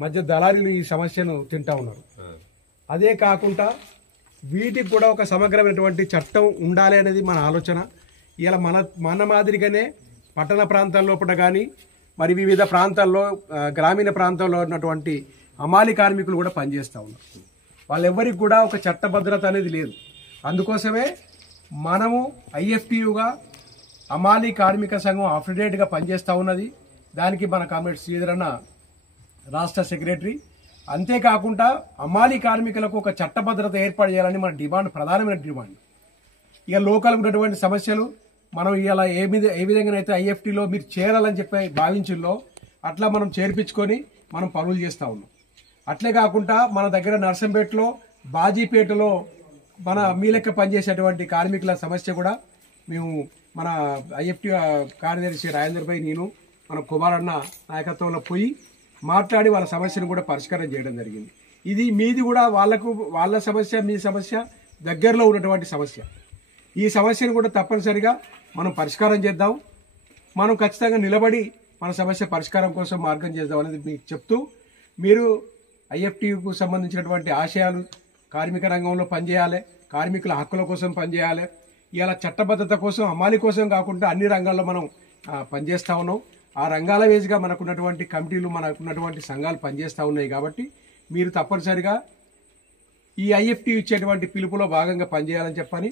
మధ్య దళారీలు ఈ సమస్యను తింటా ఉన్నారు. అదే కాకుండా వీటికి కూడా ఒక సమగ్రమైనటువంటి చట్టం ఉండాలి అనేది మన ఆలోచన. ఇలా మన మాదిరిగానే పట్టణ ప్రాంతాల్లో కానీ మరి వివిధ ప్రాంతాల్లో గ్రామీణ ప్రాంతాల్లో ఉన్నటువంటి హమాలి కార్మికులు కూడా పనిచేస్తూ ఉన్నారు. వాళ్ళెవ్వరికి కూడా ఒక చట్టభద్రత అనేది లేదు. అందుకోసమే మనము ఐఎఫ్టియుగా హమాలి కార్మిక సంఘం అఫిడేట్గా పనిచేస్తూ ఉన్నది. దానికి మన కామ్రేడ్ శ్రీధర్ అన్న రాష్ట్ర సెక్రటరీ. అంతేకాకుండా హమాలి కార్మికులకు ఒక చట్టభద్రత ఏర్పాటు చేయాలని మన డిమాండ్, ప్రధానమైన డిమాండ్. ఇక లోకల్ ఉన్నటువంటి సమస్యలు మనం ఇలా ఏ విధంగానైతే ఐఎఫ్టీలో మీరు చేరాలని చెప్పి భావించుల్లో అట్లా మనం చేర్పించుకొని మనం పనులు చేస్తూ ఉన్నాం. అట్లే కాకుండా మన దగ్గర నర్సంపేటలో, బాజీపేటలో మన మీ లెక్క పనిచేసేటువంటి కార్మికుల సమస్య కూడా మేము మన ఐఎఫ్టీ కార్యదర్శి రాజేందర్ భాయ్, నేను మన కుమార్ అన్న నాయకత్వంలో పోయి మాట్లాడి వాళ్ళ సమస్యను కూడా పరిష్కారం చేయడం జరిగింది. ఇది మీది కూడా వాళ్ళ సమస్య, మీ సమస్య దగ్గరలో ఉన్నటువంటి సమస్య. ఈ సమస్యను కూడా తప్పనిసరిగా మనం పరిష్కారం చేద్దాం. మనం ఖచ్చితంగా నిలబడి మన సమస్య పరిష్కారం కోసం మార్గం చేద్దాం అనేది మీకు చెప్తూ, మీరు ఐఎఫ్టీకు సంబంధించినటువంటి ఆశయాలు, కార్మిక రంగంలో పనిచేయాలి, కార్మికుల హక్కుల కోసం పనిచేయాలి. ఇలా చట్టబద్ధత కోసం, హమాలి కోసం కాకుండా అన్ని రంగాల్లో మనం పనిచేస్తూ ఉన్నాం. ఆ రంగాల వేదిగా మనకున్నటువంటి కమిటీలు, మనకున్నటువంటి సంఘాలు పనిచేస్తూ ఉన్నాయి. కాబట్టి మీరు తప్పనిసరిగా ఈ ఐఎఫ్టీ ఇచ్చేటువంటి పిలుపులో భాగంగా పనిచేయాలని చెప్పని